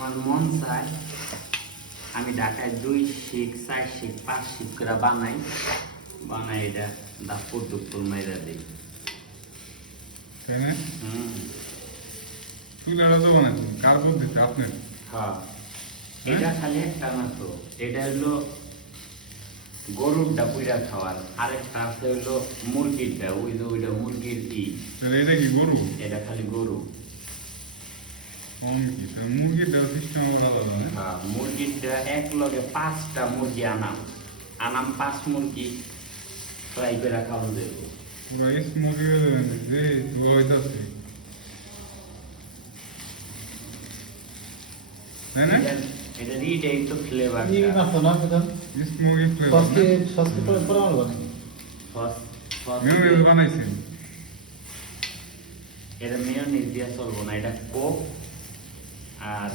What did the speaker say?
আমার মন চায় আমি ঢাকায় 2 শিক 4 শিক 5 শিক করে বানাই এটা দাপুর দুপুর মাইরা দিই। হ্যাঁ এটা খালি একটা না তো, এটা হলো গরুরটা পুইরা খাওয়ার, আরেকটা আছে হলো মুরগিরটা, ওই যে ওইটা মুরগির এটা কি গরু? এটা খালি গরু। মুরগিটা সিস্টেম আলাদা। হ্যাঁ মুরগিটা এক লগে 5টা মুরগি আনাম 5 মুরগি ফ্রাই করে খাওয়া দেবো। পুরা স্মোকি যে হইতাছে না এটা এইটাই তো ফ্লেভার এই মাছ না একদম স্মোকি ফ্লেভার সস্তি পরে মারবো নাকি মেয়নিজ বানাইছেন? এটা মেয়নিজ দিয়ে চলবো না, এটা কোক আর